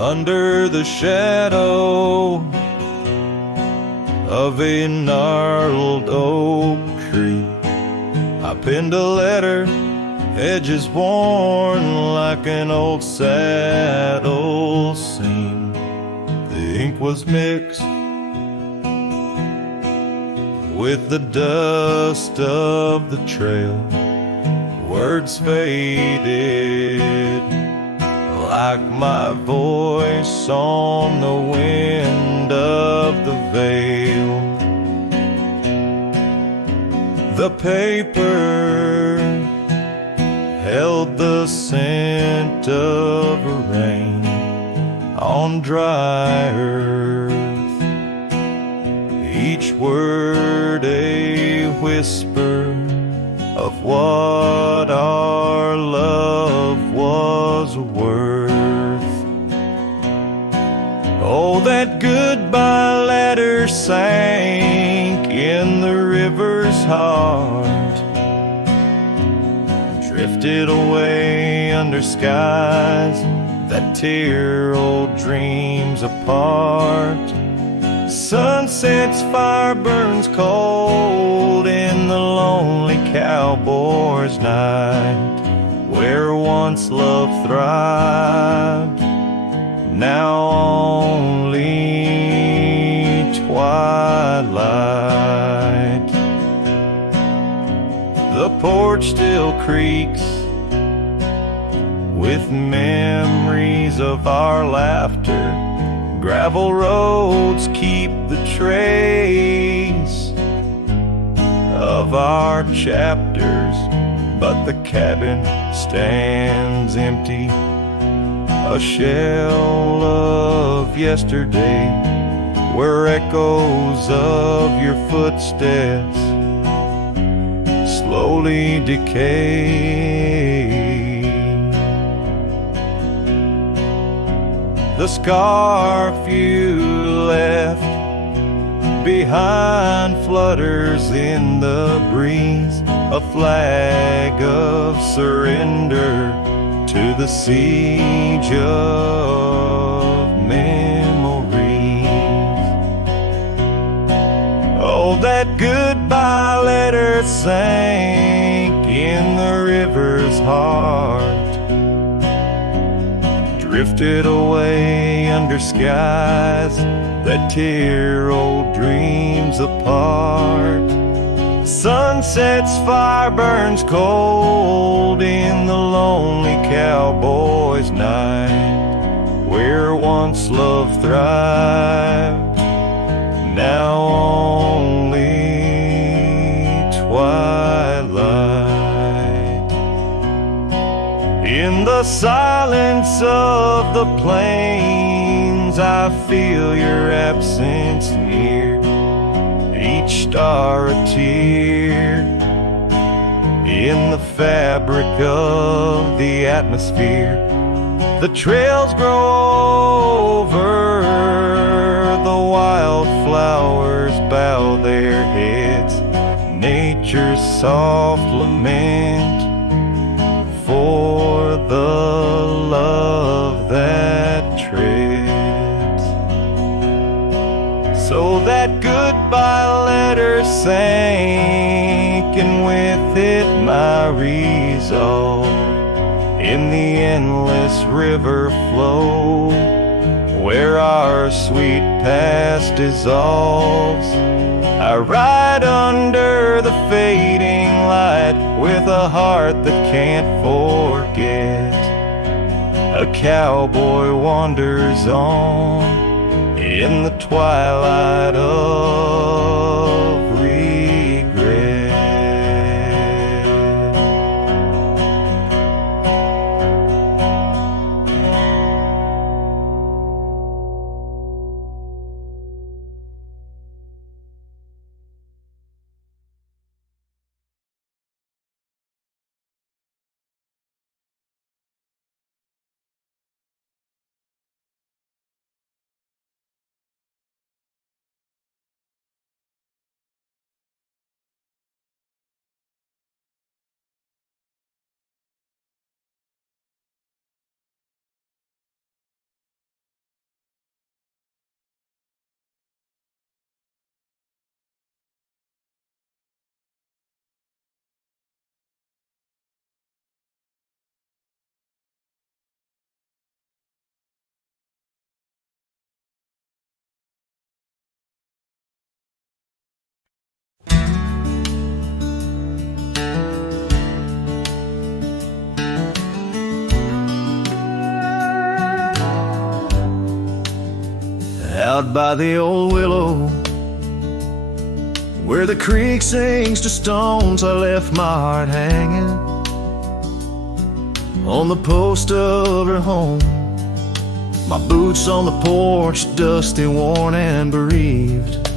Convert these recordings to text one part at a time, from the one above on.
under the shadow of a gnarled oak tree. I penned a letter, edges worn like an old saddle seam. The ink was mixed with the dust of the trail. Words faded like my voice on the wind of the veil. The paper held the scent of rain on dry earth, each word a whisper of what our love was worth. Oh, that goodbye letter sank in the river's heart, drifted away under skies that tear old dreams apart. Sunset's fire burns cold in the lonely cowboy's night, where once love thrived, now only twilight. The porch still creaks with memories of our laughter. Gravel roads keep the trace of our chapters, but the cabin stands empty, a shell of yesterday, where echoes of your footsteps slowly decay. The scarf you left behind flutters in the breeze, a flag of surrender to the siege of memories. Oh, that goodbye letter sank in the river's heart, drifted away under skies that tear old dreams apart. Sunset's fire burns cold in the lonely cowboy's night, where once love thrived, now only twilight. In the silence of the plains, I feel your absence near, each star a tear in the fabric of the atmosphere. The trails grow over, the wildflowers bow their heads, nature's soft lament for the love that treads. So that goodbye letter sank, and with it my resolve, in the endless river flow, where our sweet past dissolves. I ride under the fading light with a heart that can't forget. A cowboy wanders on in the twilight of Out by the old willow, where the creek sinks to stones, I left my heart hanging on the post of her home. My boots on the porch, dusty, worn, and bereaved.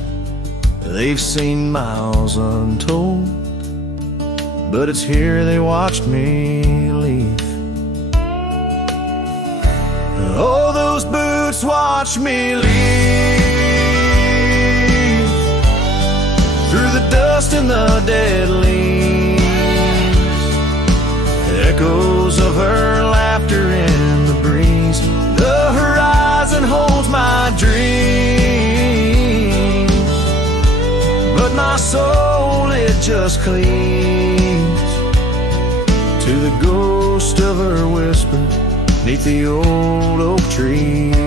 They've seen miles untold, but it's here they watched me leave. Oh, those boots watched me leave, through the dust and the dead leaves. Echoes of her laughter in the breeze. The horizon holds my dreams, but my soul, it just clings to the ghost of her whisper 'neath the old oak trees.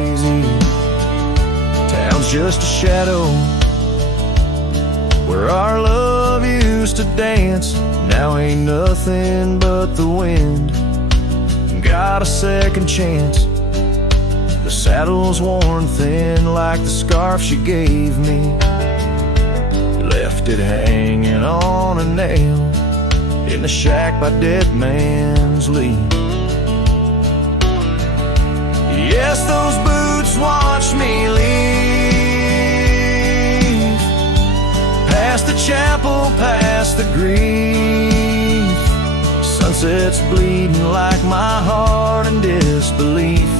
Town's just a shadow where our love used to dance. Now ain't nothing but the wind. Got a second chance. The saddle's worn thin like the scarf she gave me. Left it hanging on a nail in the shack by Dead Man's Leap. Yes, those boots watched me leave, past the chapel, past the grief. Sunset's bleeding like my heart in disbelief.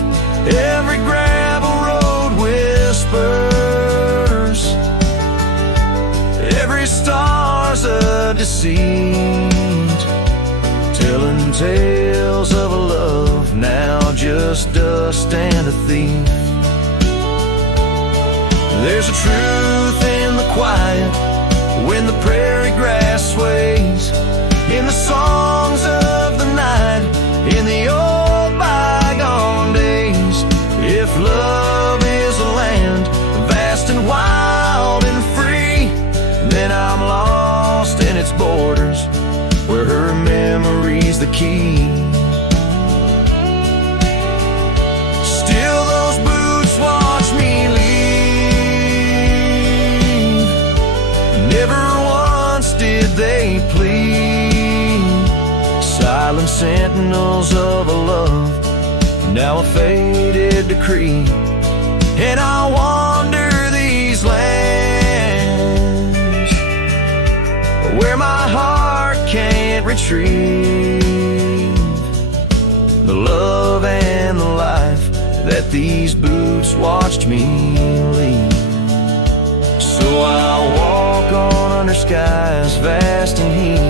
Every gravel road whispers, every star's a deceit, telling tales of a love now just dust and a thief. There's a truth in the quiet when the prairie grass sways, in the songs of the night, in the old bygone days. If love is a land vast and wild and free, then I'm lost in its borders, where her memory's the key. Still those boots watch me leave, never once did they plead. Silent sentinels of a love, now a faded decree. And I wander these lands where my heart can't retrieve the love and the life that these boots watched me leave. So I'll walk on under skies vast and heat,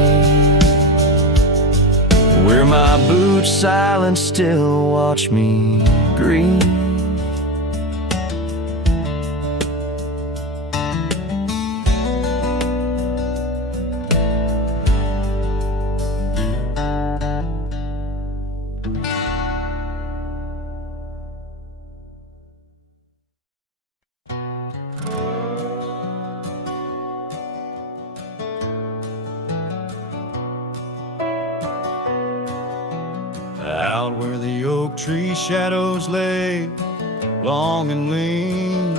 where my boots silent still watch me grieve. Out where the oak tree shadows lay, long and lean,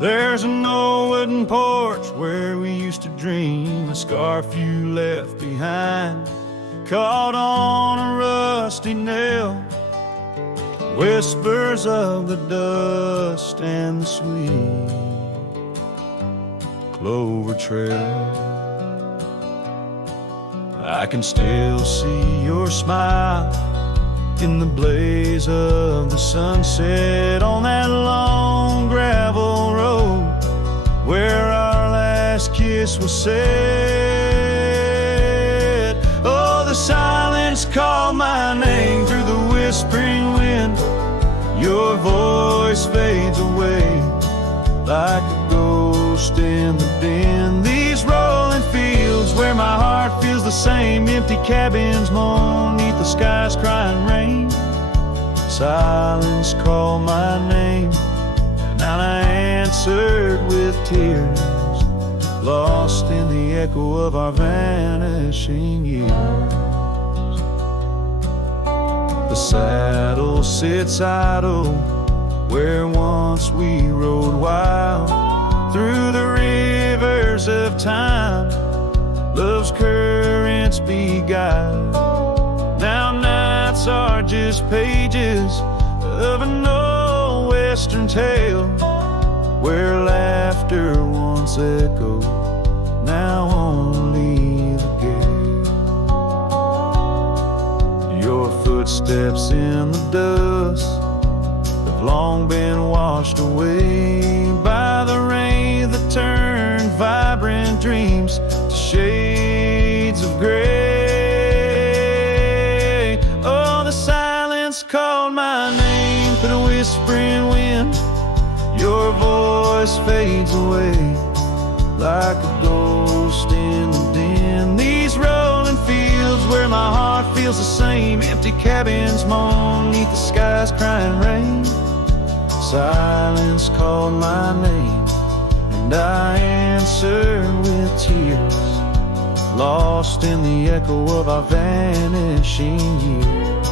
there's an old wooden porch where we used to dream. A scarf you left behind, caught on a rusty nail, whispers of the dust and the sweet clover trail. I can still see your smile in the blaze of the sunset on that long gravel road where our last kiss was said. Oh, the silence called my name through the whispering wind. Your voice fades away like a ghost in the din. These rolling fields where my heart feels the same, empty cabins moan neath the sky's crying rain. Silence called my name, and I answered with tears, lost in the echo of our vanishing years. The saddle sits idle where once we rode wild through the rivers of time. Love's currents beguiled. Now nights are just pages of an old western tale, where laughter once echoed, now only the gale. Your footsteps in the dust have long been washed away by the rain that turned vibrant dreams to shades of gray. Oh, the silence called my name through the whispering wind. Your voice fades away like a ghost in the den. These rolling fields where my heart feels the same, empty cabins moan neath the sky's crying rain. Silence called my name, and I answered with tears, lost in the echo of our vanishing years.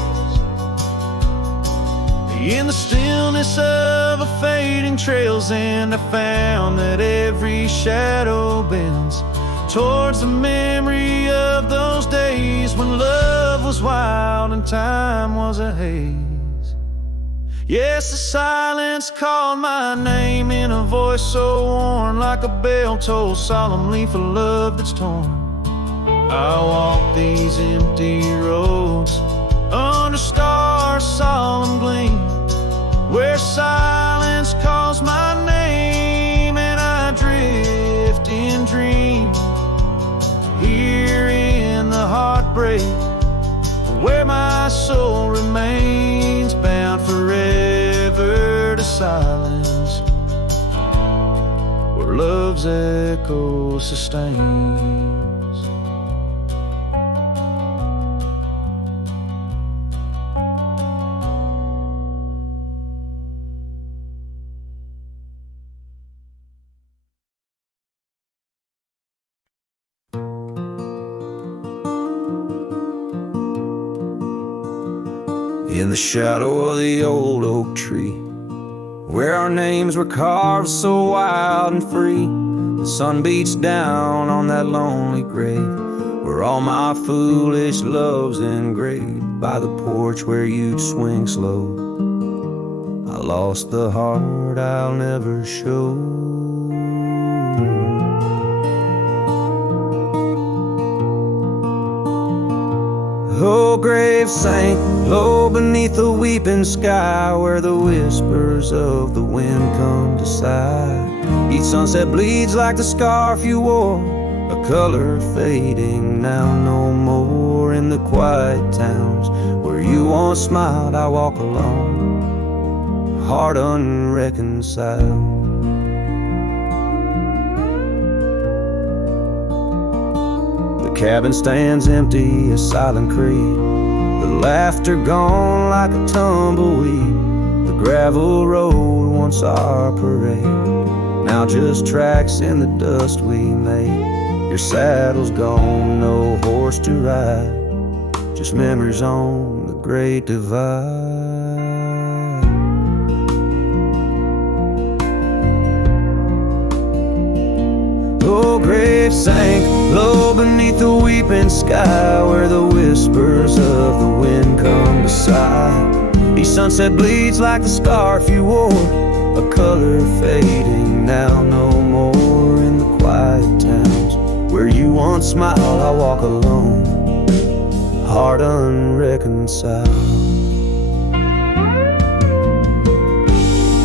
In the stillness of a fading trail's end, I found that every shadow bends towards the memory of those days when love was wild and time was a haze. Yes, the silence called my name in a voice so worn, like a bell tolled solemnly for love that's torn. I walk these empty roads under stars' solemn gleam, where silence calls my name and I drift in dreams. Here in the heartbreak, where my soul remains bound forever to silence, where love's echo sustains. In the shadow of the old oak tree, where our names were carved so wild and free, the sun beats down on that lonely grave, where all my foolish love's engraved. By the porch where you'd swing slow, I lost the heart I'll never show. Oh, grave sank low beneath the weeping sky, where the whispers of the wind come to sigh. Each sunset bleeds like the scarf you wore, a color fading now no more. In the quiet towns where you once smiled, I walk alone, heart unreconciled. The cabin stands empty, a silent creed, the laughter gone like a tumbleweed. The gravel road, once our parade, now just tracks in the dust we made. Your saddle's gone, no horse to ride, just memories on the great divide. Oh, grave sank low beneath the weeping sky, where the whispers of the wind come to sigh. Each sunset bleeds like the scarf you wore, a color fading now no more. In the quiet towns where you once smiled, I walk alone, heart unreconciled.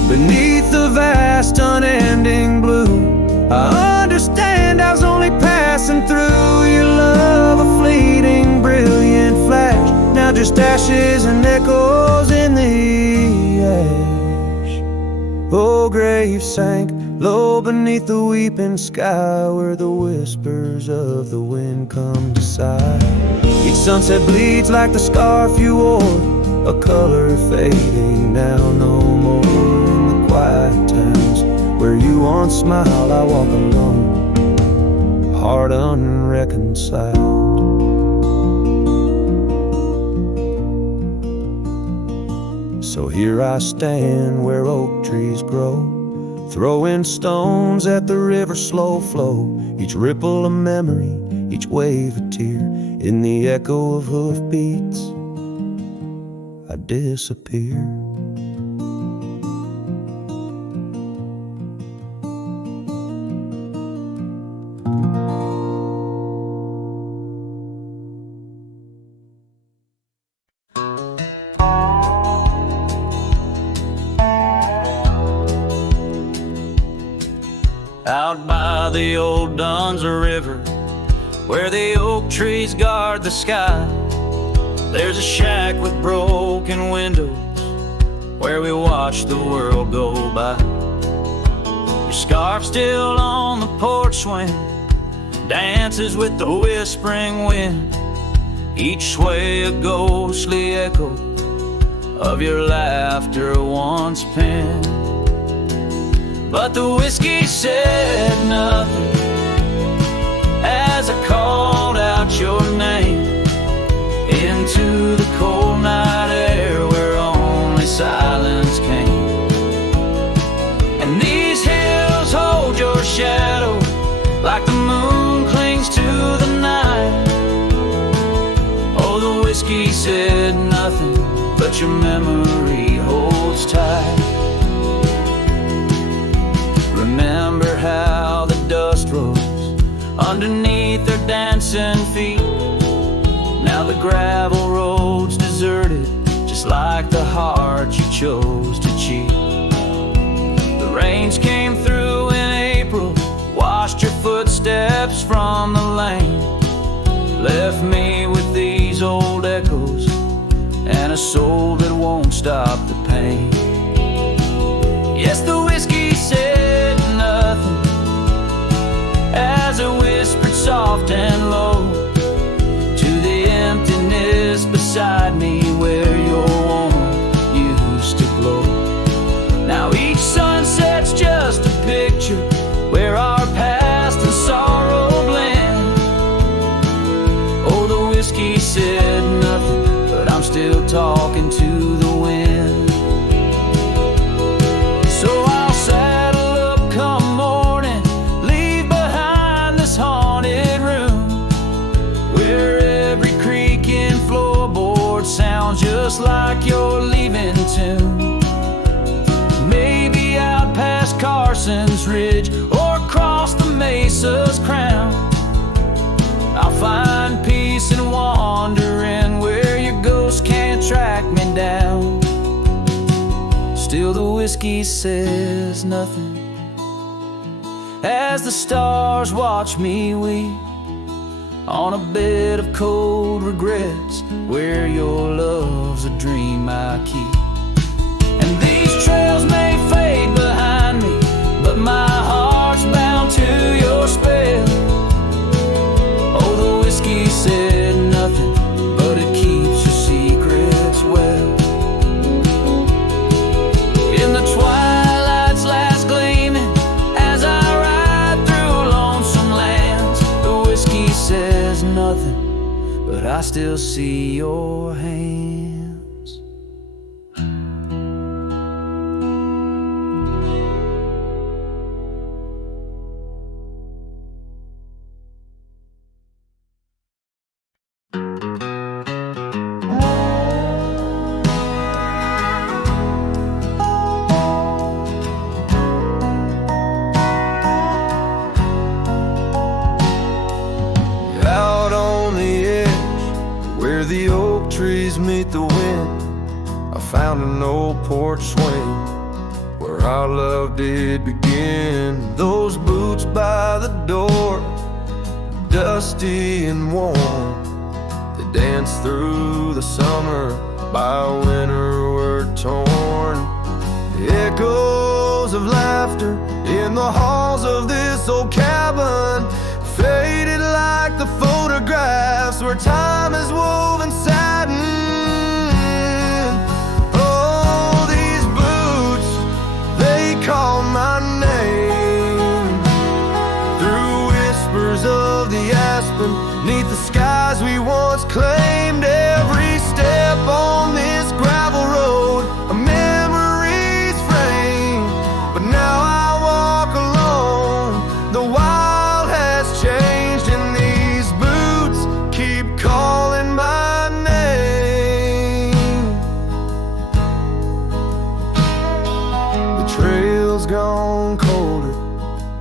Beneath the vast unending blue, I understand I was only passing through. Your love a fleeting brilliant flash, now just ashes and echoes in the ash. Oh, grave sank low beneath the weeping sky, where the whispers of the wind come to sigh. Each sunset bleeds like the scarf you wore, a color fading now no more. In the quiet towns where you once smiled, I walk alone, heart unreconciled. So here I stand where oak trees grow, throwing stones at the river's slow flow. Each ripple a memory, each wave a tear. In the echo of hoofbeats, I disappear. Out by the old Duns River, where the oak trees guard the sky, there's a shack with broken windows, where we watch the world go by. Your scarf still on the porch swing, dances with the whispering wind, each sway a ghostly echo of your laughter once penned. But the whiskey said nothing as I called out your name into the cold night air where only silence came. And these hills hold your shadow like the moon clings to the night. Oh, the whiskey said nothing, but your memory holds tight. Remember how the dust rose underneath their dancing feet. Now the gravel road's deserted, just like the heart you chose to cheat. The rains came through in April, washed your footsteps from the lane, left me with these old echoes and a soul that won't stop the pain. Yes, the whiskey said nothing as it whispered soft and low to the emptiness beside me where your warmth used to glow. Now each sunset's just a picture where our past and sorrow blend. Oh, the whiskey said nothing, but I'm still talking to the wind. So I'll saddle up come morning, leave behind this haunted room where every creaking floorboard sounds just like your leaving tune. Maybe out past Carson's Ridge or across the mesa's crown, I'll find peace in wandering where your ghost can't track me down. Still the whiskey says nothing as the stars watch me weep on a bed of cold regrets where your love's a dream I keep. And these trails may fade behind me, but my heart's bound to your spell. Oh, the whiskey said nothing, but it keeps your secrets well. In the twilight's last gleaming, as I ride through lonesome lands, the whiskey says nothing, but I still see your hands. The oak trees meet the wind, I found an old porch swing where our love did begin. Those boots by the door, dusty and warm, they danced through the summer, by winter were torn. The echoes of laughter in the halls of this old cabin faded like the photographs where time is woven satin. Oh, these boots, they call my name through whispers of the aspen, neath the skies we once claimed. Every step on this gravel road,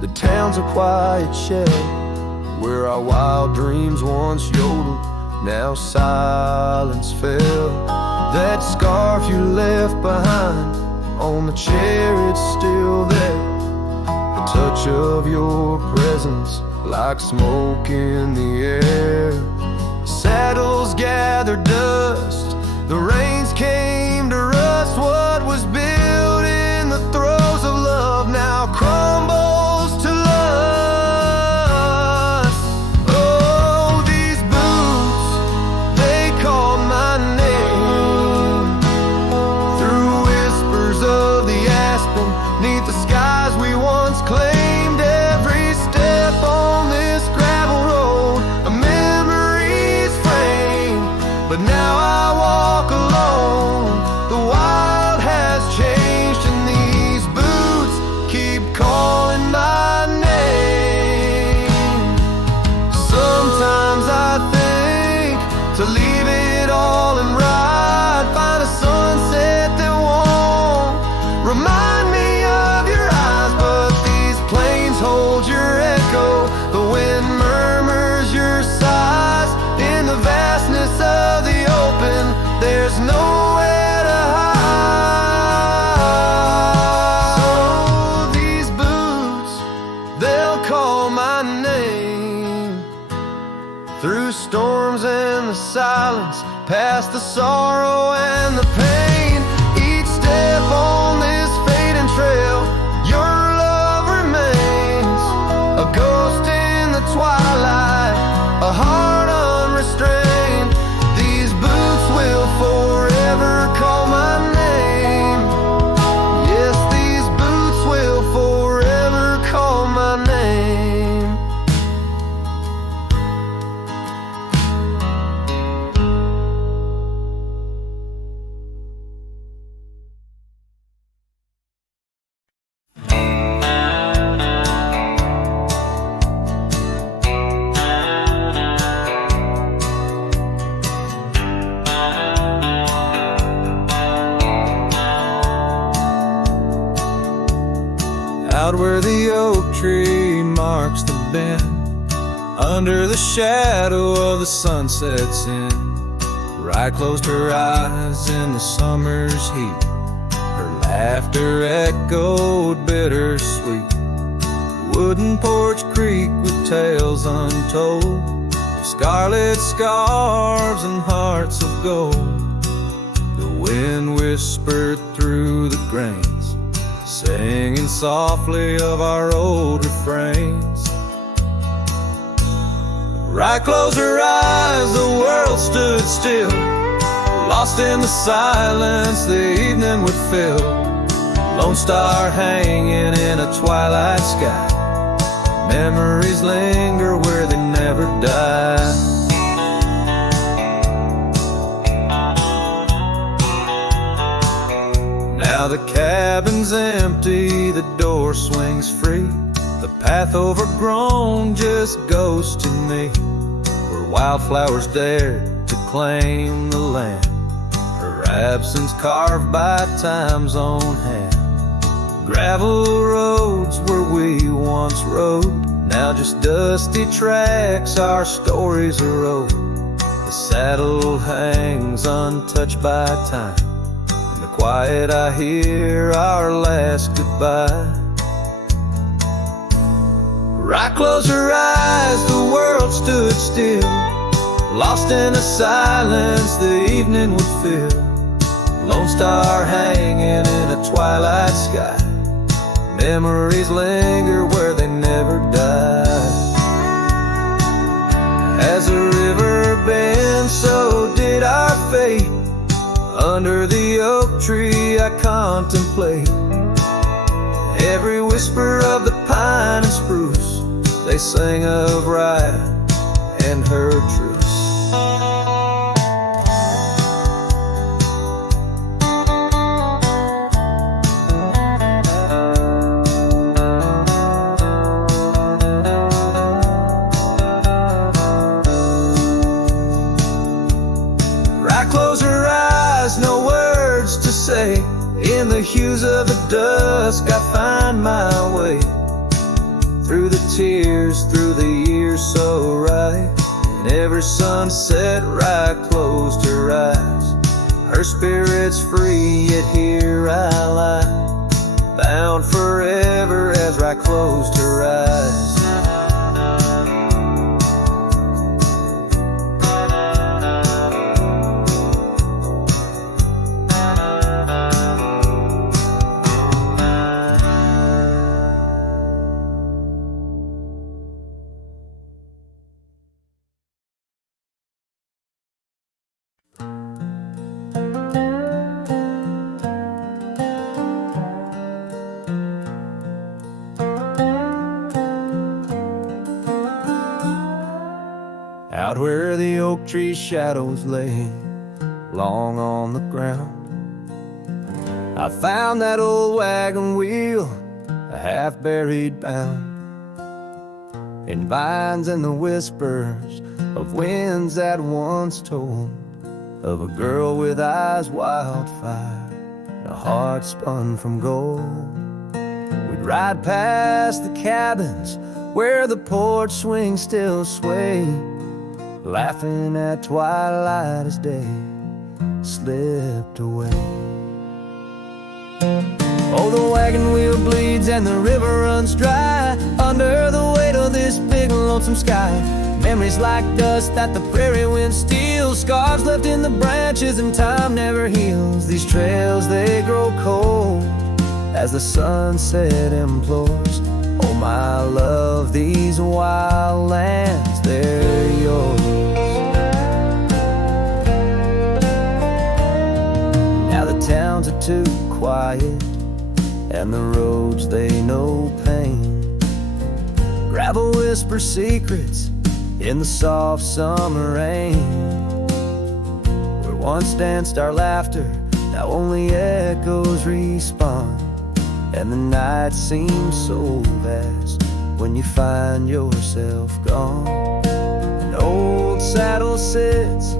The town's a quiet shell where our wild dreams once yodeled. Now silence fell. That scarf you left behind on the chair, it's still there. The touch of your presence like smoke in the air. Saddles gather dust, the rains came to rust. What was built in the throes of love now crumbles to lust. Oh, these boots, they call my name. Through whispers of the aspen, neath the skies we once claimed. Every step on this gravel road, a memory's frame. But now I walk alone. The wild has changed, and these boots keep calling my name. Sometimes I think to leave it all and ride, find a sunset that won't remind me of your eyes. But these plains hold your echo, the wind murmurs your sighs. In the vastness of the open, there's nowhere to hide. So these boots, they'll call my name. Through storms and the silence, past the sorrow and the pain, each step on this fading trail, your love remains. A ghost in the twilight, a heart unrestrained. These boots will forever call my name. Yes, these boots will forever call my name. Out where the oak tree marks the bend, under the shadow of the sunset's end, Rye closed her eyes in the summer's heat. Her laughter echoed bittersweet. Wooden porch creak with tales untold, scarlet scarves and hearts of gold. The wind whispered through the grains, singing softly of our old refrains. Rye closed her eyes, the world stood still, lost in the silence the evening would fill. Lone star hanging in a twilight sky, memories linger where they never die. Now the cabin's empty, the door swings free, the path overgrown, just ghosting me. Where wildflowers dared to claim the land, her absence carved by time's own hand. Gravel roads where we once rode, now just dusty tracks, our stories are old. The saddle hangs untouched by time, in the quiet I hear our last goodbye. Rye closed her eyes, the world stood still, lost in the silence the evening would fill. Lone star hanging in a twilight sky, memories linger where they never die. As the river bends, so did our fate. Under the oak tree I contemplate every whisper of the pine and spruce. They sing of Rye and her truce. No words to say, in the hues of the dusk I find my way. through the tears, through the years so right. And every sunset right closed her eyes. Her spirit's free, yet here I lie, bound forever as right closed her eyes. Out where the oak tree shadows lay long on the ground, I found that old wagon wheel, a half-buried bound in vines and the whispers of winds that once told of a girl with eyes wildfire and a heart spun from gold. We'd ride past the cabins where the porch swings still sway, laughing at twilight as day slipped away. Oh, the wagon wheel bleeds and the river runs dry under the weight of this big lonesome sky. Memories like dust that the prairie wind steals, scars left in the branches and time never heals. These trails, they grow cold as the sunset implores. Oh, my love, these wild lands, they're yours. Now the towns are too quiet and the roads, they know pain. Gravel whispers secrets in the soft summer rain. Where once danced our laughter, now only echoes respond. And the night seems so vast when you find yourself gone. An old saddle sits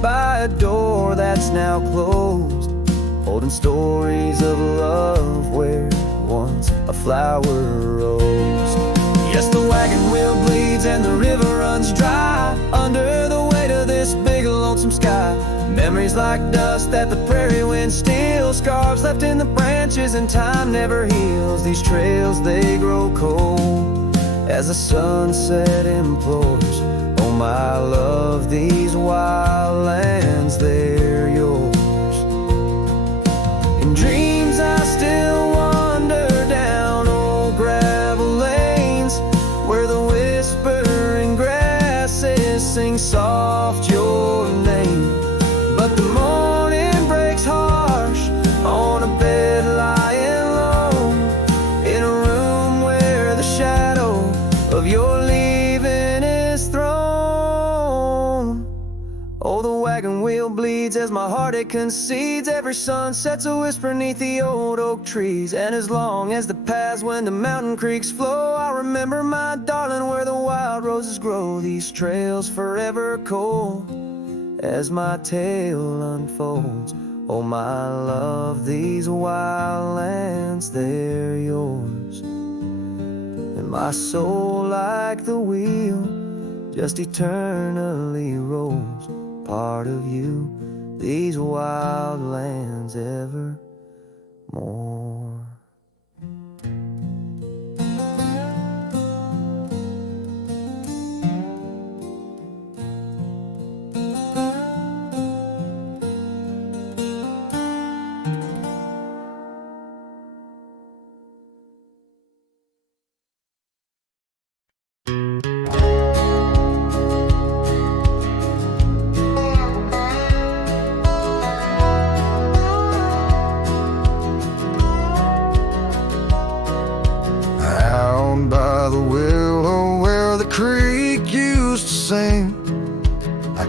by a door that's now closed, holding stories of love where once a flower rose. Yes, the wagon wheel bleeds and the river runs dry under the weight of this big lonesome sky. Memories like dust that the prairie wind steals, scars left in the branches and time never heals. These trails, they grow cold as the sunset implores. Oh, my love, these wild lands, they're yours. In dreams I still wander down old gravel lanes where the whispering grasses sing soft your name. But the morning breaks harsh on a bed lying low in a room where the shadow of your leaving is thrown. Oh, the wagon wheel bleeds as my heart it concedes. Every sun sets a whisper neath the old oak trees. And as long as the paths when the mountain creeks flow, I'll remember my darling where the wild roses grow. These trails forever cold as my tale unfolds. Oh, my love, these wild lands, they're yours. And my soul like the wheel just eternally rolls, part of you, these wild lands evermore.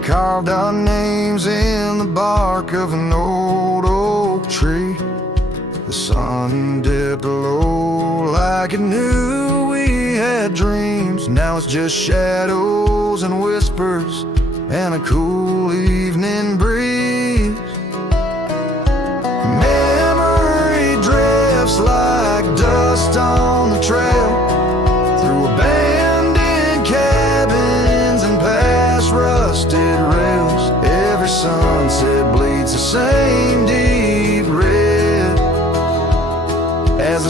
Carved our names in the bark of an old oak tree. The sun dipped low like it knew we had dreams. Now it's just shadows and whispers and a cool evening breeze. Memory drifts like dust on the trail through a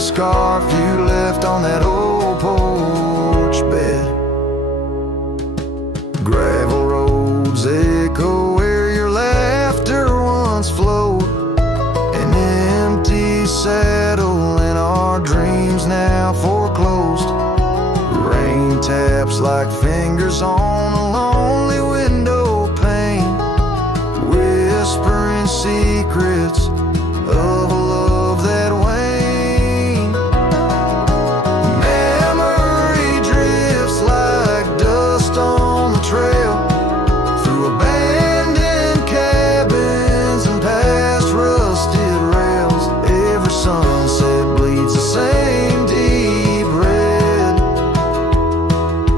scarf you left on that old porch bed. Gravel roads echo where your laughter once flowed. An empty saddle and our dreams now foreclosed. Rain taps like fingers on a lonely window pane, whispering secrets of a love that waned. Memory drifts like dust on the trail, through abandoned cabins and past rusted rails. Every sunset bleeds the same deep red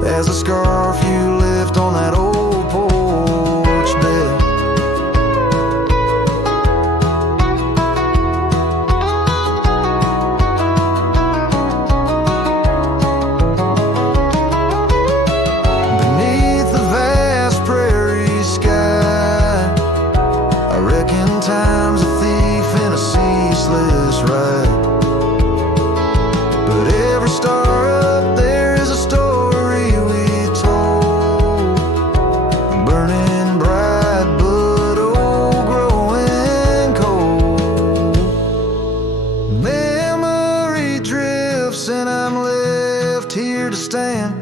as the scarf you left on that old porch bed. Beneath the vast prairie sky, I reckon time's a thief in a ceaseless ride. But every star up there is a story we told, burning bright but oh, growing cold. Memory drifts and I'm left here to stand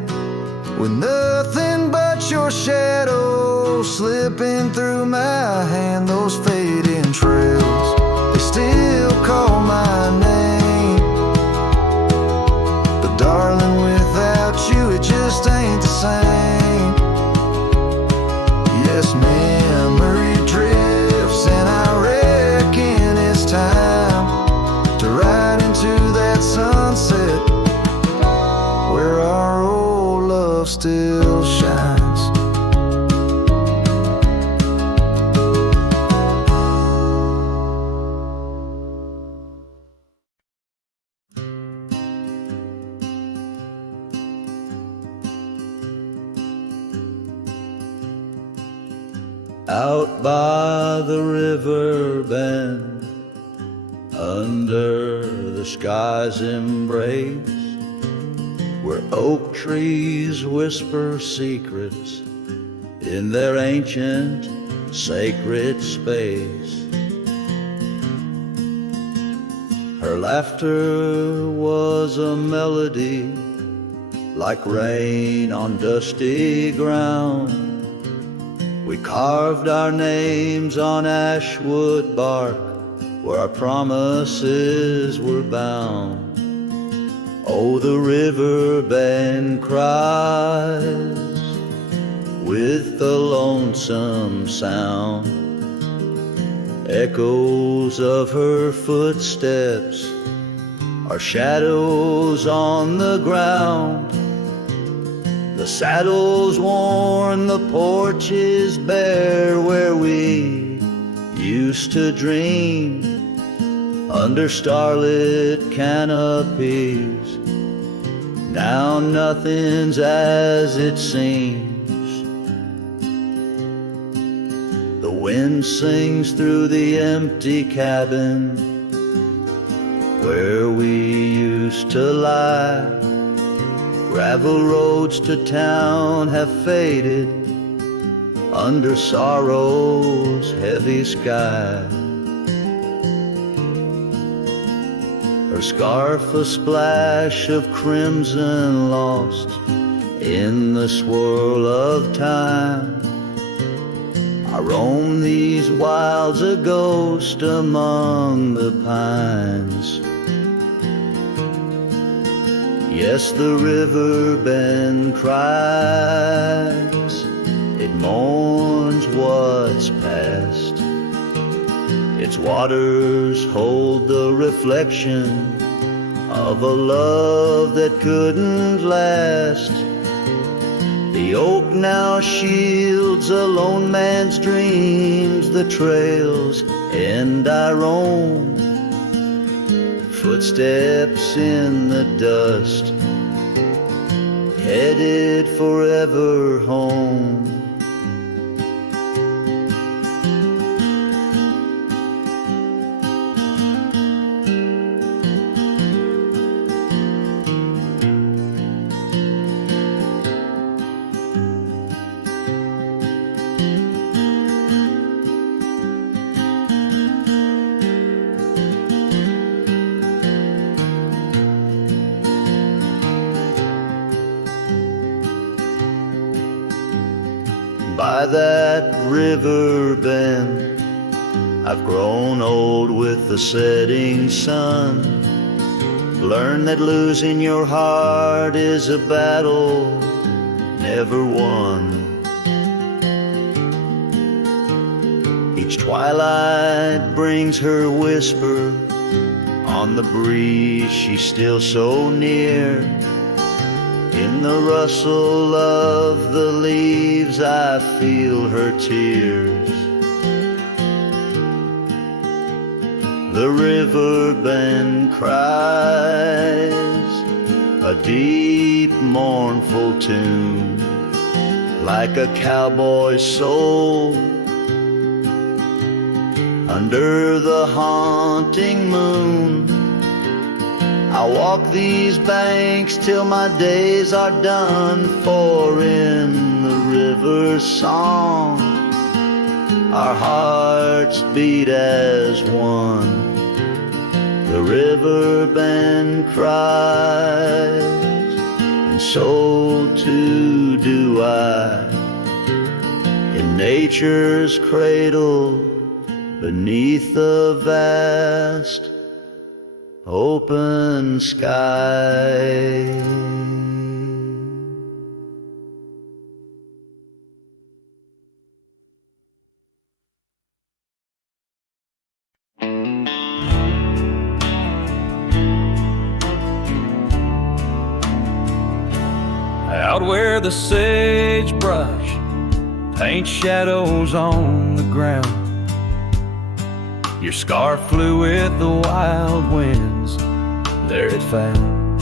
with nothing but your shadow slipping through my hand. Those fading trails, they still call my name, but darling, without you it just ain't the same. Yes, memory drifts and I reckon it's time to ride into that sunset where our old love still shines. Out by the river bend, under the sky's embrace, where oak trees whisper secrets in their ancient sacred space. Her laughter was a melody, like rain on dusty ground. We carved our names on ashwood bark, where our promises were bound. Oh, the river bend cries with a lonesome sound. Echoes of her footsteps are shadows on the ground. The saddle's worn, the porch is bare, where we used to dream under starlit canopies. Now nothing's as it seems. The wind sings through the empty cabin where we used to lie. Gravel roads to town have faded under sorrow's heavy sky. Her scarf a splash of crimson lost in the swirl of time. I roam these wilds a ghost among the pines. Yes, the river bend cries, it mourns what's past. Its waters hold the reflection of a love that couldn't last. The oak now shields a lone man's dreams, the trails and I roam. Footsteps in the dust, headed forever home. that river bend. I've grown old with the setting sun. Learn that losing your heart is a battle never won. Each twilight brings her whisper. On the breeze she's still so near. In the rustle of the leaves I feel her tears. The river bend cries a deep mournful tune, like a cowboy's soul under the haunting moon. I'll walk these banks till my days are done, for in the river's song our hearts beat as one. The river bend cries, and so too do I, in nature's cradle beneath the vast open sky. Out where the sagebrush paints shadows on the ground, your scarf flew with the wild winds, there it found.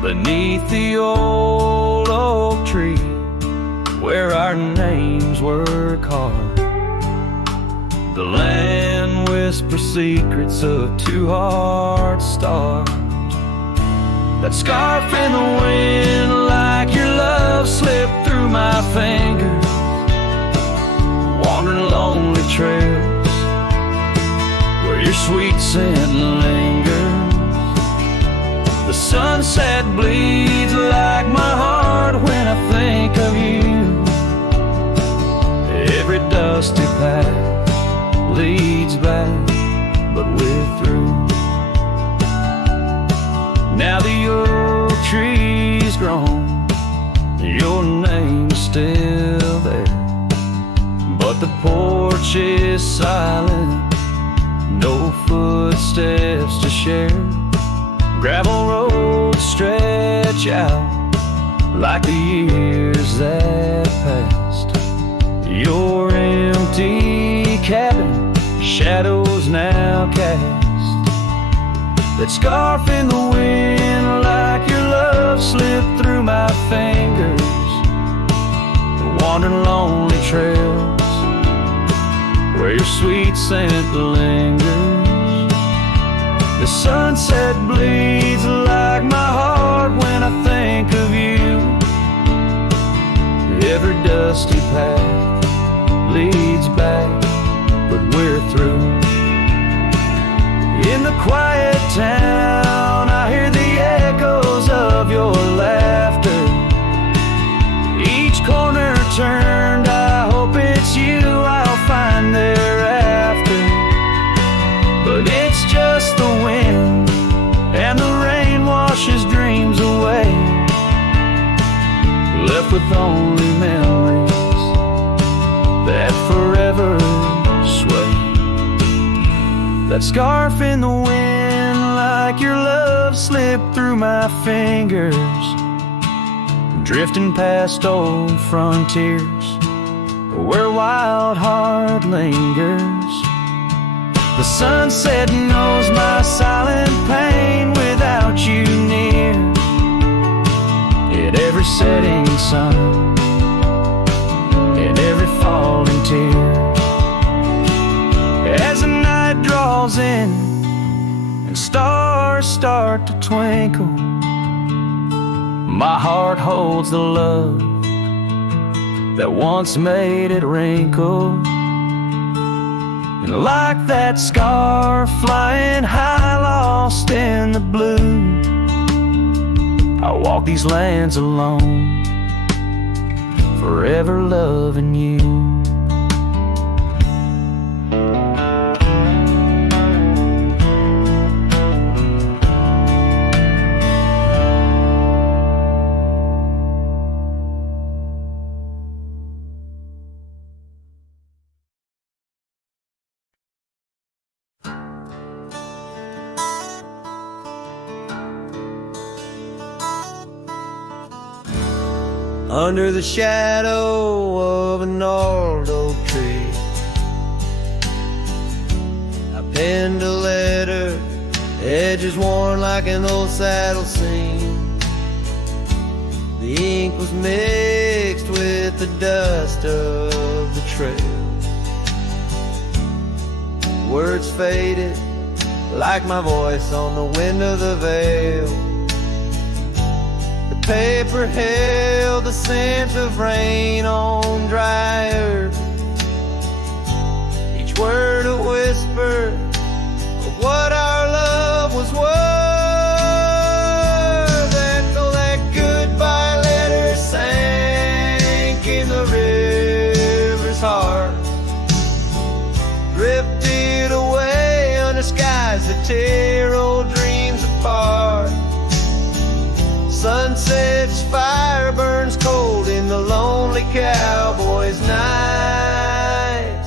Beneath the old oak tree, where our names were carved, the land whispers secrets of two hearts starved. That scarf in the wind, like your love, slipped through my fingers, wandering lonely trails where your sweet scent lingers. The sunset bleeds like my heart when I think of you. Every dusty path leads back, but we're through. Now the oak tree's grown, your name's still there, but the porch is silent, no footsteps to share. Gravel roads stretch out like the years that passed. Your empty cabin, shadows now cast. That scarf in the wind, like your love, slipped through my fingers, wandering lonely trails where your sweet scent lingers. The sunset bleeds like my heart when I think of you. Every dusty path leads back, but we're through. In the quiet town, I hear the echoes of your laughter. Each corner turned, I hope it's you I'll find thereafter. But it's just the wind, and the rain washes dreams away, left with only memories that forever sway. That scarf in the wind, like your love, slipped through my fingers, drifting past old frontiers where wild heart lingers. The sunset knows my silent pain without you near. In every setting sun, in every falling tear, as the night draws in and stars start to twinkle, my heart holds the love that once made it wrinkle. And like that scarf flying high, lost in the blue, I walk these lands alone, forever loving you. Under the shadow of an old oak tree, I penned a letter, edges worn like an old saddle seam. The ink was mixed with the dust of the trail. Words faded like my voice on the wind of the veil. Paper held the scent of rain on dry earth, each word a whisper of what our love was worth. That goodbye letter sank in the river's heart, drifted away under skies that tear old dreams apart. Sunset's fire burns cold in the lonely cowboy's night,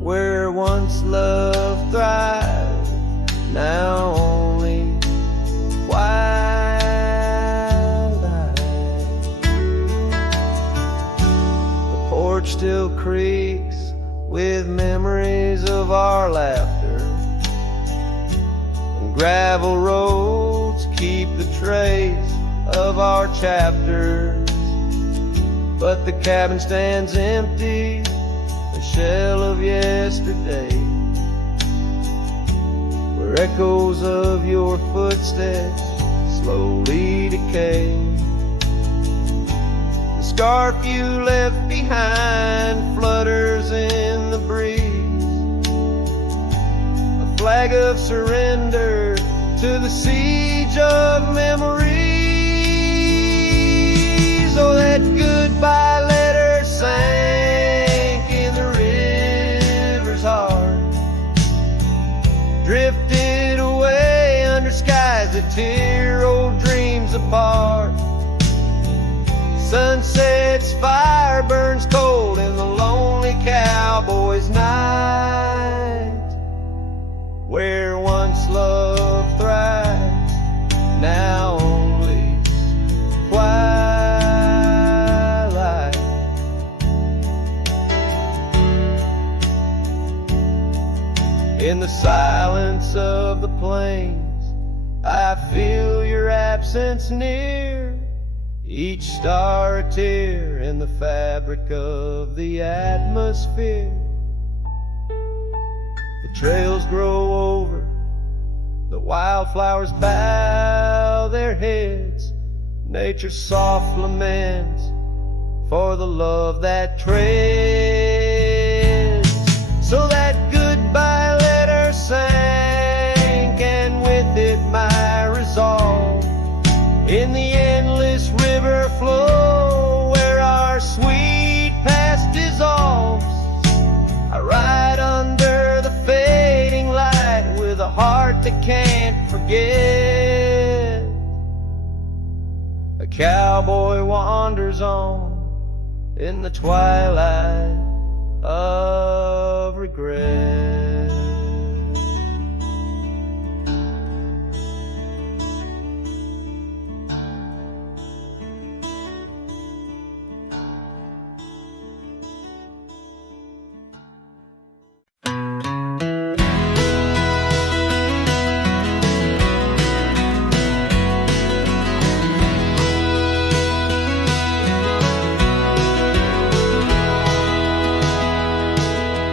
where once love thrived, now only twilight. The porch still creaks with memories of our laughter, and gravel roads keep the trace of our chapters. But the cabin stands empty, a shell of yesterday, where echoes of your footsteps slowly decay. The scarf you left behind flutters in the breeze, a flag of surrender to the siege of memories. Oh, that goodbye letter sank in the river's heart, drifted away under skies that tear old dreams apart. Sunset's fire burns cold in the lonely cowboy's night, where once love thrives, now only twilight. In the silence of the plains, I feel your absence near, each star a tear in the fabric of the atmosphere. The trails grow over, the wildflowers bow their heads, nature's soft laments for the love that treads. So that goodbye letter sank, and with it my resolve, in the endless river flow where our sweet past dissolves. I ride under the fading light with a heart that can't forget. A cowboy wanders on in the twilight of regret.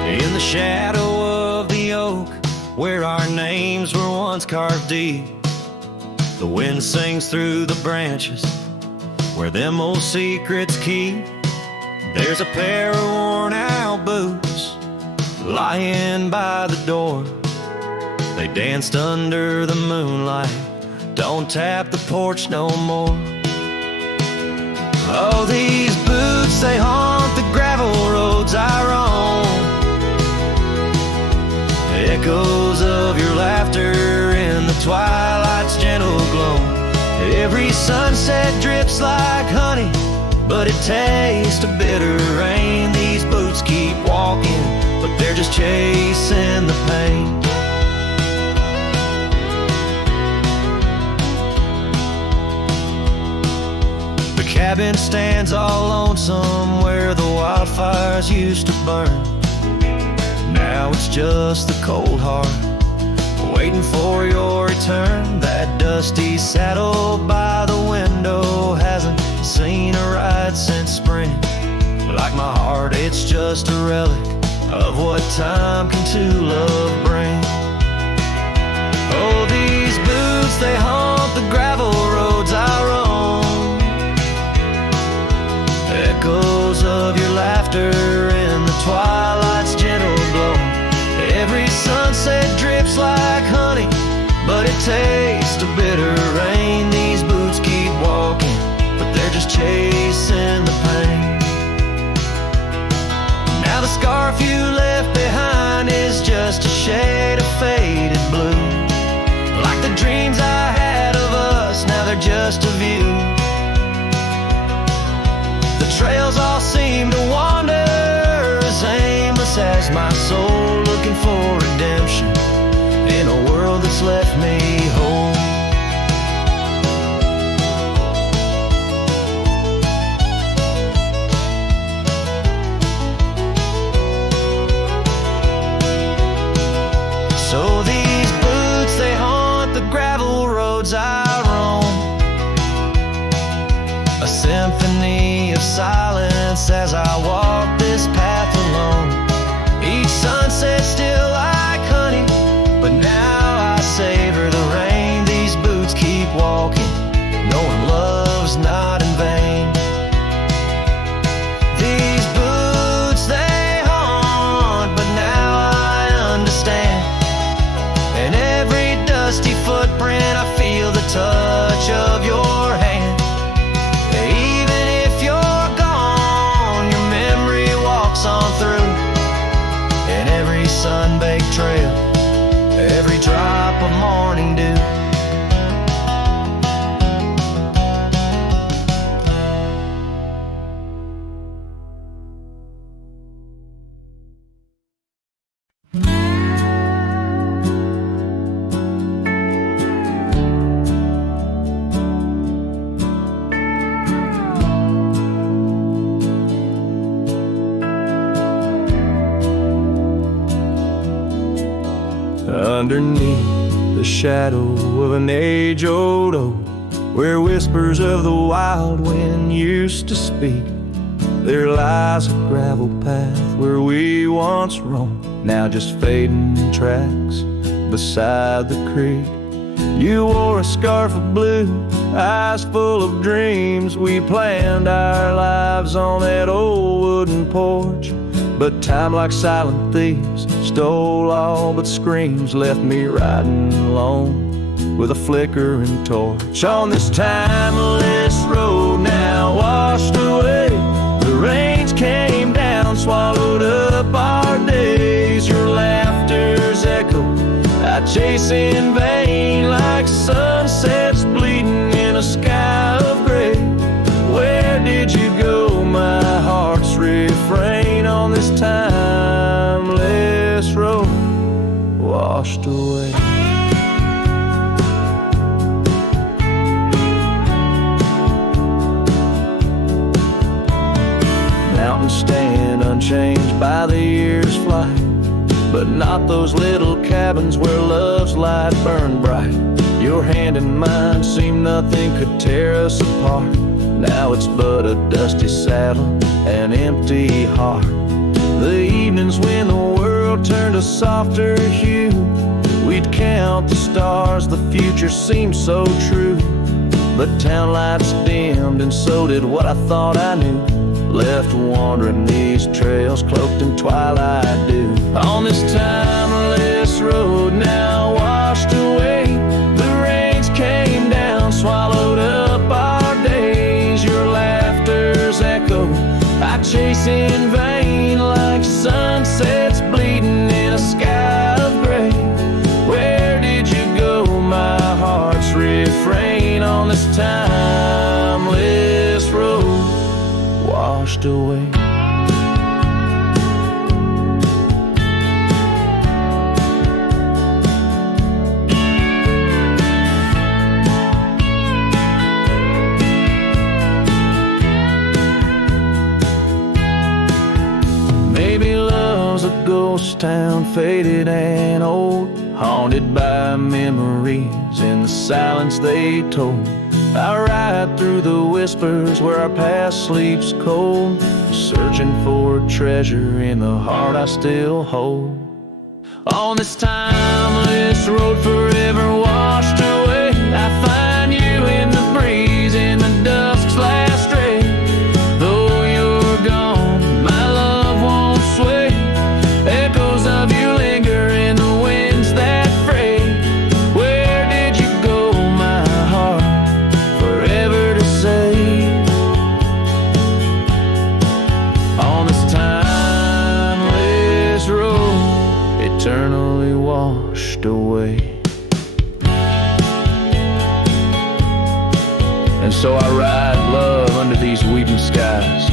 In the shadow of the oak, where our names were once carved deep, the wind sings through the branches, where them old secrets keep. There's a pair of worn out boots lying by the door. They danced under the moonlight, don't tap the porch no more. Oh, these boots they haunt the gravel roads I roam. Echoes of your laughter in the twilight's gentle glow. Every sunset drips like honey, but it tastes of bitter rain. These boots keep walking, but they're just chasing the pain. The cabin stands all lonesome where the wildfires used to burn. Now it's just the cold heart waiting for your return. That dusty saddle by the window hasn't seen a ride since spring. Like my heart, it's just a relic of what time can to love bring. Oh, these boots, they haunt the gravel roads I roam. Echoes of your laughter in the twilight's gentle glow. Every sunset drips like honey, but it tastes of bitter rain. These boots keep walking, but they're just chasing the pain. Now the scarf you left behind is just a shade of faded blue. Like the dreams I had of us, now they're just a view. The trails all seem to wander as aimless as my soul, looking for redemption in a world that's left me whole. So these boots, they haunt the gravel roads I roam. A symphony of silence as I walk this path alone. Each sunset still like honey, but now I savor the rain. These boots keep walking, knowing love's not in vain. These boots, they haunt, but now I understand. In every dusty footprint I feel the touch of your hand. Even if you're gone, your memory walks on through. In every sun-baked trail, every drop of morning dew. Underneath the shadow of an age-old oak, where whispers of the wild wind used to speak, there lies a gravel path where we once roamed, now just fading tracks beside the creek. You wore a scarf of blue, eyes full of dreams. We planned our lives on that old wooden porch, but time, like silent thieves, stole all but screams, left me riding alone with a flickering torch. On this timeless road now washed away, the rains came down, swallowed up our days. Your laughter's echo I chase in vain, like sunsets bleeding in a sky of gray. Where did you go, my heart's refrain, on this timeless road washed away? Mountains stand unchanged by the year's flight, but not those little cabins where love's light burned bright. Your hand in mine seemed nothing could tear us apart. Now it's but a dusty saddle, an empty heart. The evenings when the world turned a softer hue, we'd count the stars, the future seemed so true. But town lights dimmed and so did what I thought I knew, left wandering these trails cloaked in twilight dew. On this timeless road now washed away, the rains came down, swallowed up our days. Your laughter's echo I chase in vain, like sunsets bleeding in a sky of gray. Where did you go, my heart's refrain, on this timeless road washed away? Ghost town, faded and old, haunted by memories in the silence they told. I ride through the whispers where our past sleeps cold, searching for a treasure in the heart I still hold. On this timeless road forever washed away, I find you in the breeze, in the dusk's last ray. Though you're gone, my love won't sway. Echoes of you linger in the winds that fray. Where did you go, my heart, forever to say? On this timeless road, eternally washed away. And so I ride love under these weeping skies.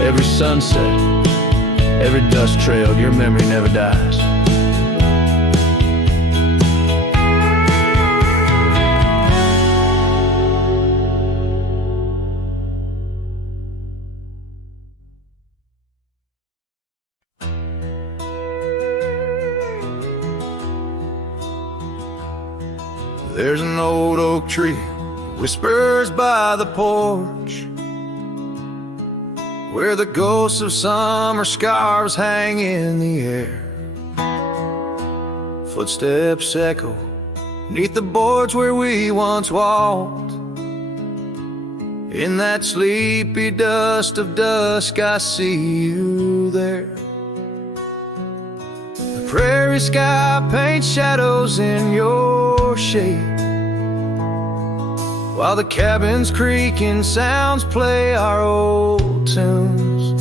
Every sunset, every dust trail, your memory never dies. There's an old oak tree, whispers by the porch, where the ghosts of summer scarves hang in the air. Footsteps echo neath the boards where we once walked. In that sleepy dust of dusk, I see you there. The prairie sky paints shadows in your shade, while the cabin's creaking sounds play our old tunes.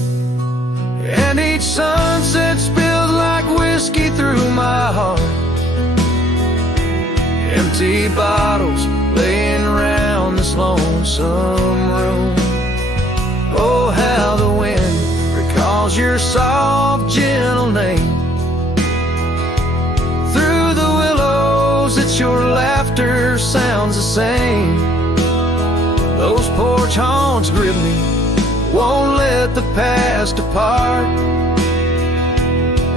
And each sunset spills like whiskey through my heart. Empty bottles laying around this lonesome room. Oh, how the wind recalls your soft, gentle name. Through the willows, it's your laughter sounds the same. Those porch haunts grip me, won't let the past depart.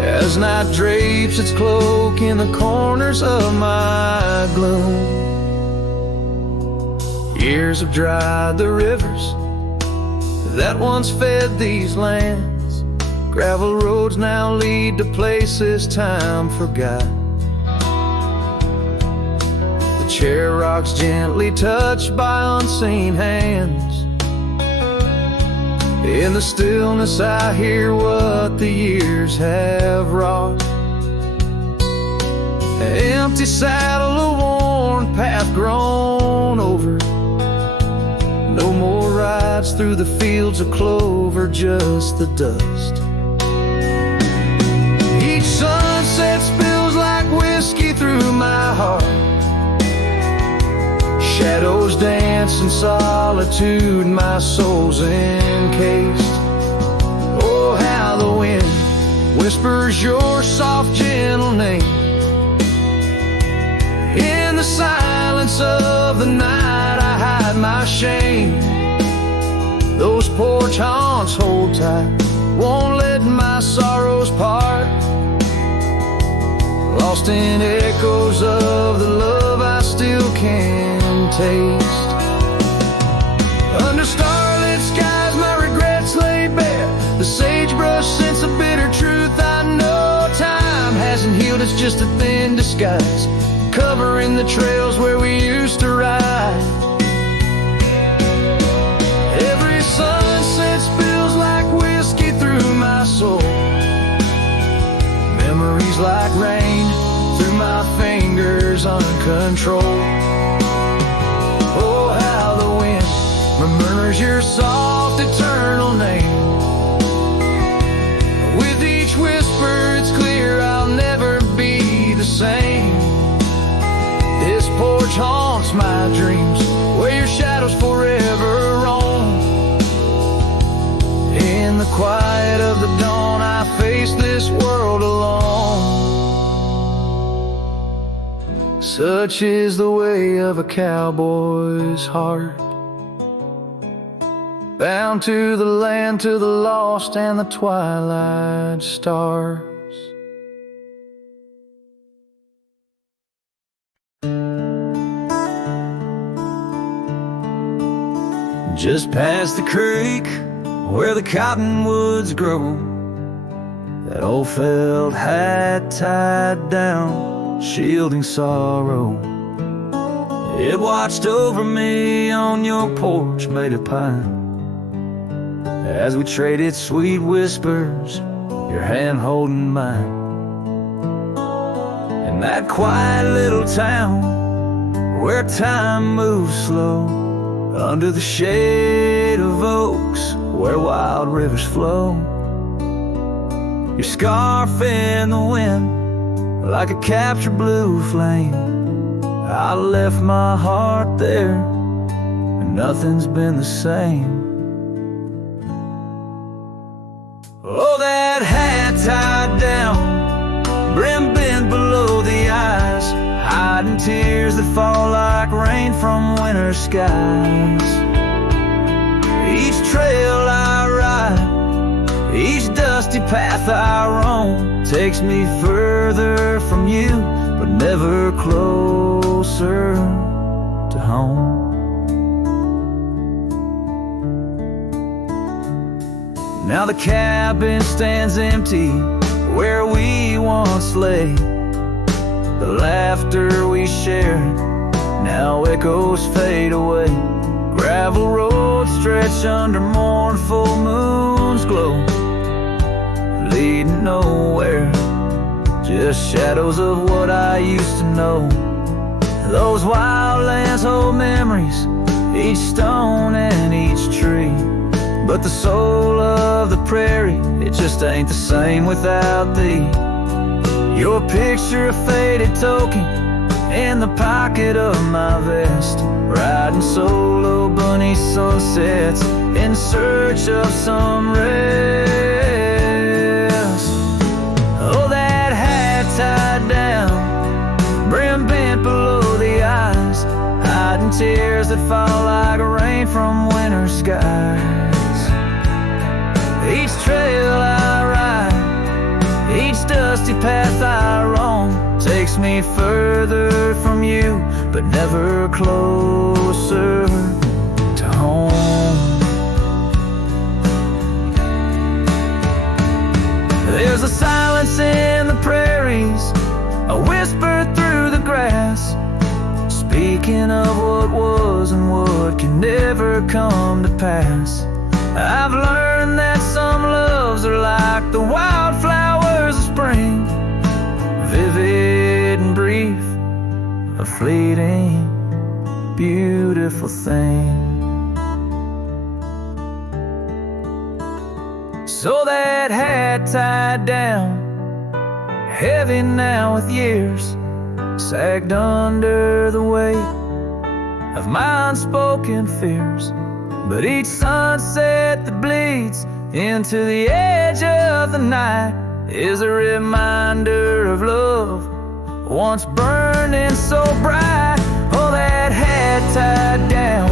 As night drapes its cloak in the corners of my gloom. Years have dried the rivers that once fed these lands. Gravel roads now lead to places time forgot. The chair rocks gently touched by unseen hands. In the stillness I hear what the years have wrought. An empty saddle, a worn path grown over. No more rides through the fields of clover, just the dust. Each sunset spills like whiskey through my heart. Shadows dance in solitude, my soul's encased. Oh, how the wind whispers your soft, gentle name. In the silence of the night, I hide my shame. Those porch haunts hold tight, won't let my sorrows part. Lost in echoes of the love I still can taste. Under starlit skies, my regrets lay bare. The sagebrush scents a bitter truth I know. Time hasn't healed, it's just a thin disguise, covering the trails where we used to ride. Every sunset spills like whiskey through my soul. Memories like rain through my fingers uncontrolled. Oh, how the wind remembers your soft eternal name. quiet of the dawn, I face this world alone. Such is the way of a cowboy's heart, bound to the land, to the lost and the twilight stars. Just past the creek where the cottonwoods grow, that old felt hat tied down, shielding sorrow. It watched over me on your porch made of pine, as we traded sweet whispers, your hand holding mine. In that quiet little town where time moves slow, under the shade of oaks where wild rivers flow, your scarf in the wind like a captured blue flame. I left my heart there and nothing's been the same. Oh, that hat tied down, brim bent below the eyes, hiding tears that fall like rain from winter skies. Each trail I ride, each dusty path I roam, takes me further from you, but never closer to home. Now the cabin stands empty where we once lay. The laughter we shared, now echoes fade away. Gravel roads stretch under mournful moon's glow, leading nowhere, just shadows of what I used to know. Those wild lands hold memories, each stone and each tree, but the soul of the prairie, it just ain't the same without thee. Your picture, a faded token in the pocket of my vest, riding solo bunny sunsets in search of some rest. Oh, that hat tied down, brim bent below the eyes, hiding tears that fall like rain from winter skies. Each trail I ride, each dusty path I roam, takes me further from you, but never closer to home. There's a silence in the prairies, a whisper through the grass, speaking of what was and what can never come to pass. I've learned that some loves are like the wildflowers of spring, vivid and brief, a fleeting, beautiful thing. So that hat tied down, heavy now with years, sagged under the weight of my unspoken fears. But each sunset that bleeds into the edge of the night is a reminder of love once burning so bright. Oh, that hat tied down,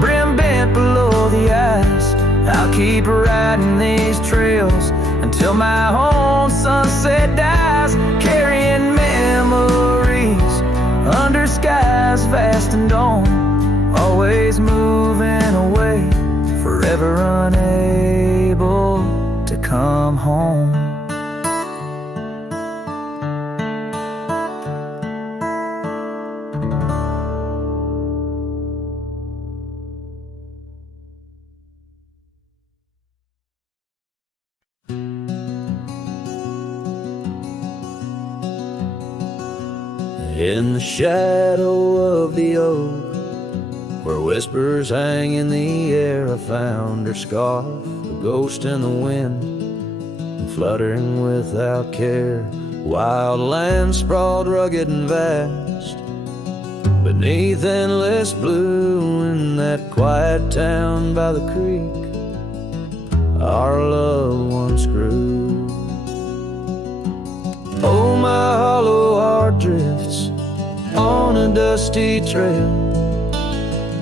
brim bent below the eyes, I'll keep riding these trails until my own sunset dies, carrying memories under skies vast and dawn, always moving away, forever unable to come home. In the shadow of the oak, where whispers hang in the air, I found her scarf, a ghost in the wind, and fluttering without care. Wild land sprawled rugged and vast, beneath endless blue in that quiet town by the creek. our loved ones grew. Oh, my hollow heart drifts on a dusty trail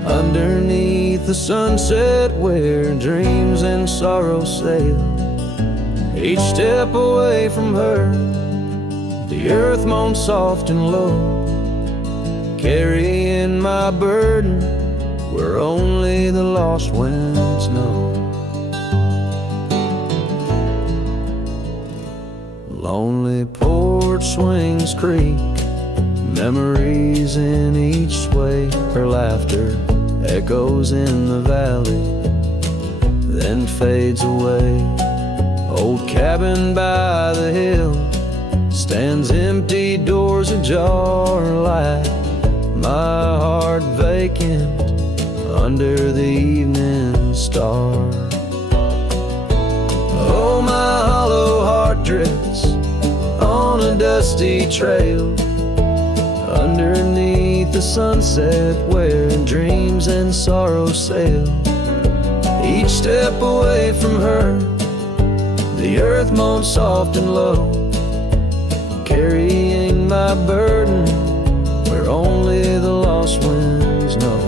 underneath the sunset where dreams and sorrow sail. Each step away from her, the earth moans soft and low, carrying my burden where only the lost winds know. Lonely porch swings creak, memories in each sway. Her laughter echoes in the valley, then fades away. Old cabin by the hill stands empty, doors ajar, light my heart vacant under the evening star. Oh, my hollow heart drifts on a dusty trail underneath the sunset where dreams and sorrow sail. Each step away from her, the earth moans soft and low, carrying my burden where only the lost winds know.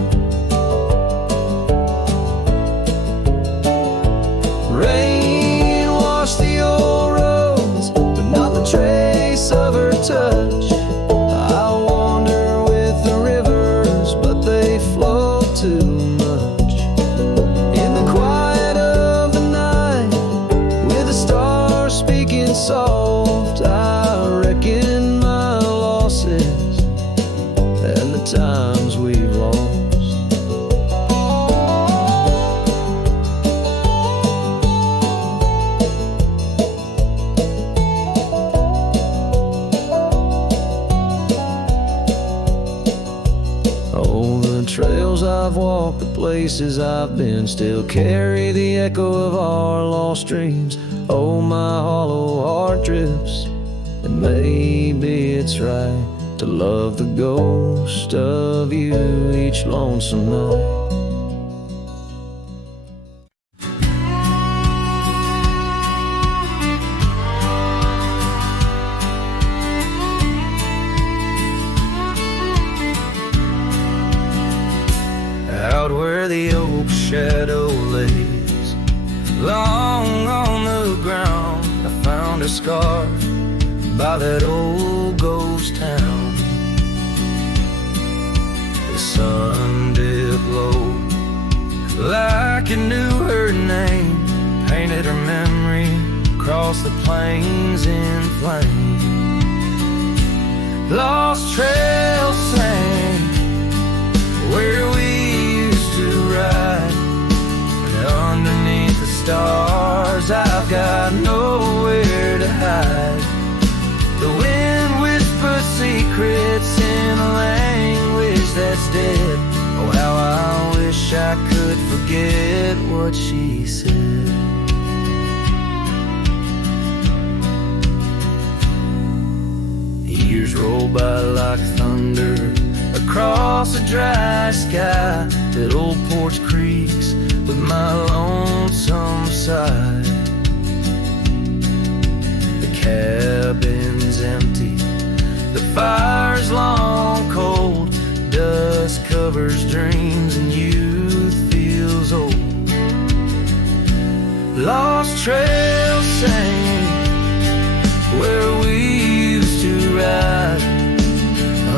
Rain washed the old roads, but not the trace of her touch. I wander with the rivers, but they flow too much. In the quiet of the night, with the stars speaking soft, I reckon my losses and the times we've lost. Oh, the trails I've walked, the places I've been, still carry the echo of our lost dreams. Oh, my hollow heart drifts, and maybe it's right to love the ghost of you each lonesome night. Out where the oak shadow lays long on the ground, I found a scar by that old ghost town. The sun dipped low like it knew her name, painted her memory across the plains in flame. Lost trails sang where we used to ride, and underneath the stars I've got nowhere to hide. The wind whispers secrets in a language that's dead. Oh, how I wish I could forget what she said. Years roll by like thunder across a dry sky. That old porch creaks with my lonesome side. The cabin's empty, the fire's long cold, dust covers dreams and youth feels old. Lost trails sing where we used to ride,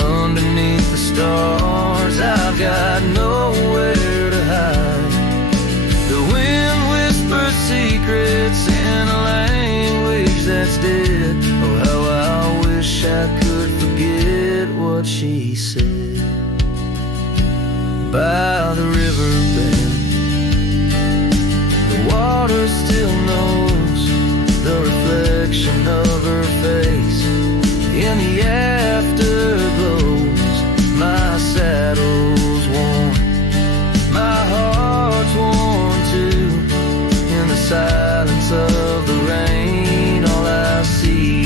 underneath the stars I've got nowhere to hide. The wind whispers secrets in a language that's dead. Oh, how I wish I could forget what she said. By the river bend, the water still knows the reflection of her face in the afterglows. My saddle's worn, my heart's worn too. In the silence of the rain, all I see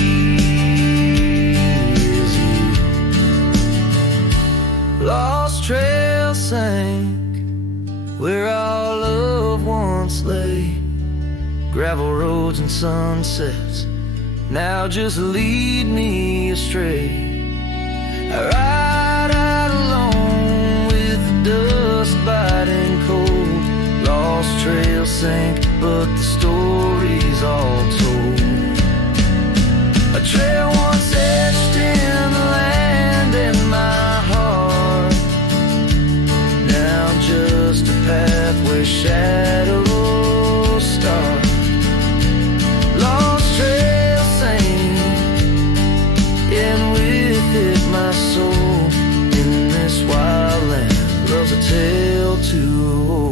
is you. Lost trail sank where our love once lay. gravel roads and sunsets now just lead me astray. I ride out alone with the dust biting cold. Lost trails sank, but the story's all told. A trail once etched in the land and my heart, now just a path where shadows start. Lost trail sank, and with it my soul. In this wild land, love's a tale too old.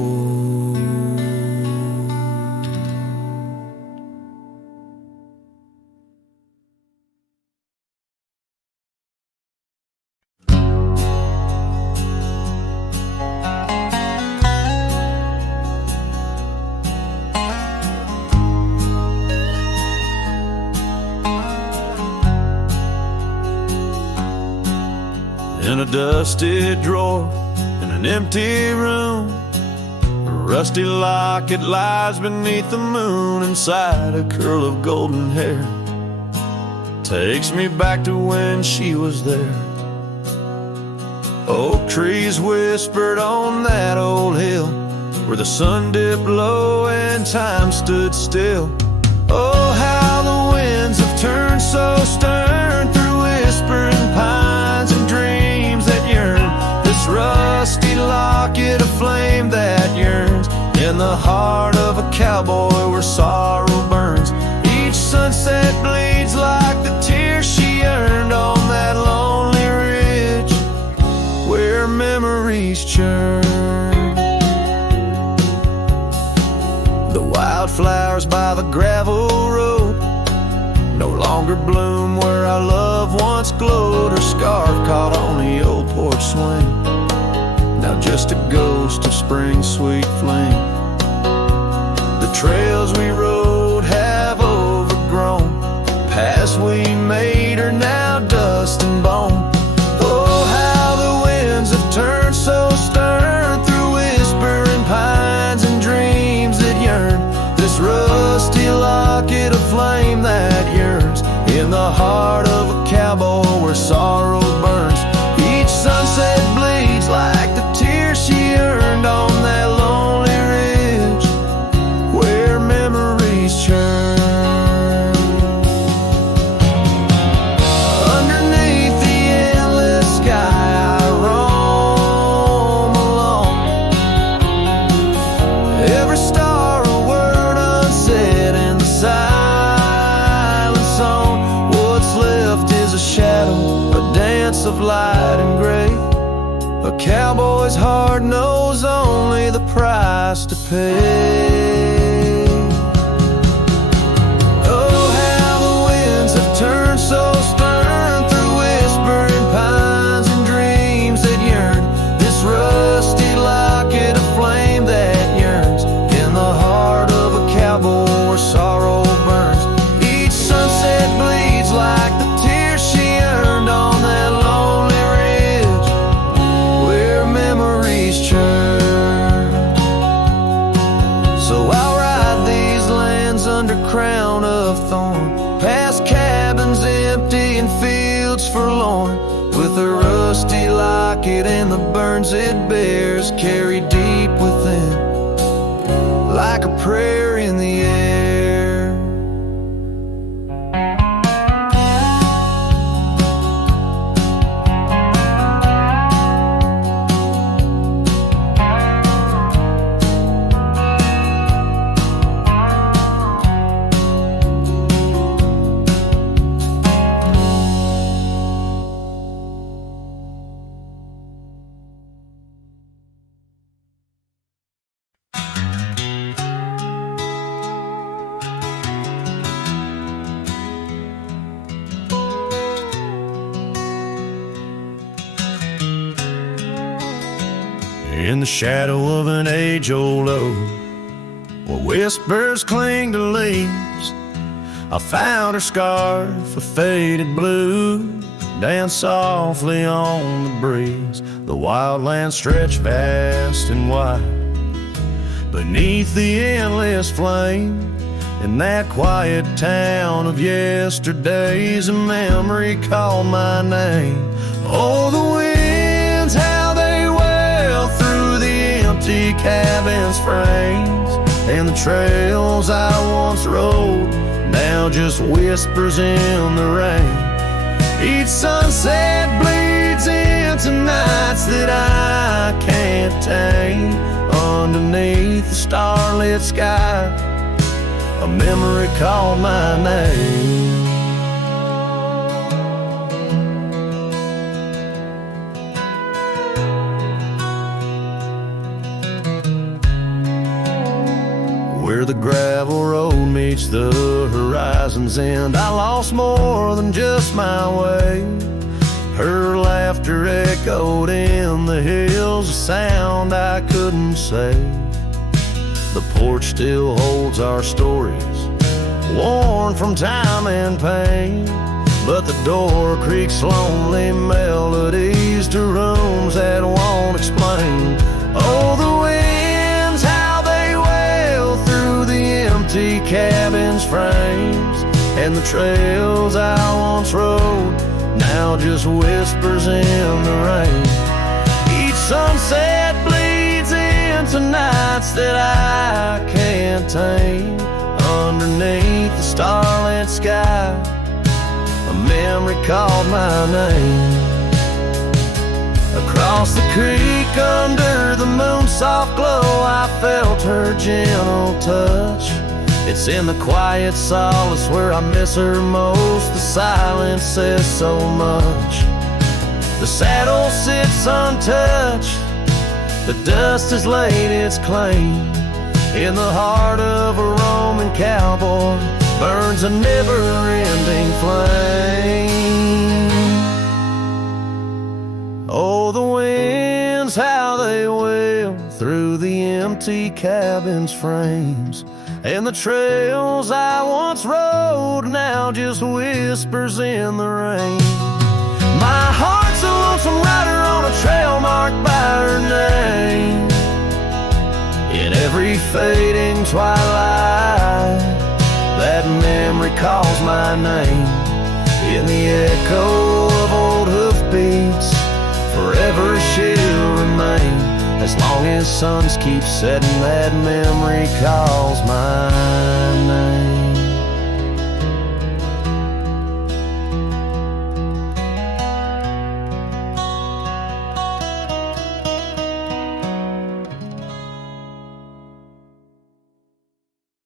In a dusty drawer in an empty room, a rusty locket lies beneath the moon. Inside a curl of golden hair takes me back to when she was there. Oak trees whispered on that old hill where the sun dipped low and time stood still. Oh, how the winds have turned so stern through whispering pines and dreams that yearn. This rusty locket of flame that yearns in the heart of a cowboy where sorrow burns. Each sunset bleeds like the tears she earned on that lonely ridge where memories churn. The wildflowers by the gravel road no longer bloom where our love once glowed. Her scarf caught on the old porch swing, now just a ghost of spring's sweet flame. The trails we rode have overgrown, paths we made are now dust and bone. Oh, how the winds have turned so stern through whispering pines and dreams that yearn. This rusty locket of flame that yearns in the heart of a cowboy where sorrow burns. Each sunset bleeds like the tears she earned on that lonely ridge where memories churn. Underneath the endless sky I roam alone. Every star a word unsaid in the silent song. What's left is a shadow, a dance of light and gray. A cowboy's heart knows only the price to pay. Oh, how the winds have turned so stern through whispering pines and dreams that yearn. This rusty locket of flame that yearns in the heart of a cowboy where sorrow burns. Each sunset bleeds like the tears she earned on that lonely ridge where memories churn. So I'll ride these lands under crown of thorn, past cabins empty and fields forlorn, with a rusty locket and the burns it bears carried deep within like a prayer in the air. In the shadow of an age-old oak, where whispers cling to leaves, I found her scarf of faded blue, dance softly on the breeze. The wildlands stretch vast and wide beneath the endless flame, In that quiet town of yesterdays, a memory called my name. Oh, the winds, how they wail through the empty cabin's frames, and the trails I once rode now just whispers in the rain. Each sunset bleeds into nights that I can't tame. Underneath the starlit sky, a memory called my name. Where the gravel road meets the horizon's end, I lost more than just my way. Her laughter echoed in the hills, a sound I couldn't say. The porch still holds our stories, worn from time and pain, but the door creaks lonely melodies to rooms that won't explain. Oh, the winds, how they wail through the empty cabin's frames, and the trails I once rode now just whispers in the rain. Each sunset bleeds into nights that I can't tame. Underneath the starlit sky, a memory called my name. Across the creek under the moon's soft glow, I felt her gentle touch. It's in the quiet solace where I miss her most. The silence says so much. The saddle sits untouched, the dust has laid its claim. In the heart of a Roman cowboy burns a never-ending flame. Oh, the winds, how they wail through the empty cabin's frames, and the trails I once rode now just whispers in the rain. My heart's a lonesome rider on a trail marked by her name. In every fading twilight, that memory calls my name. In the echo of old hoofbeats, forever she'll remain. As long as suns keep setting, that memory calls my name.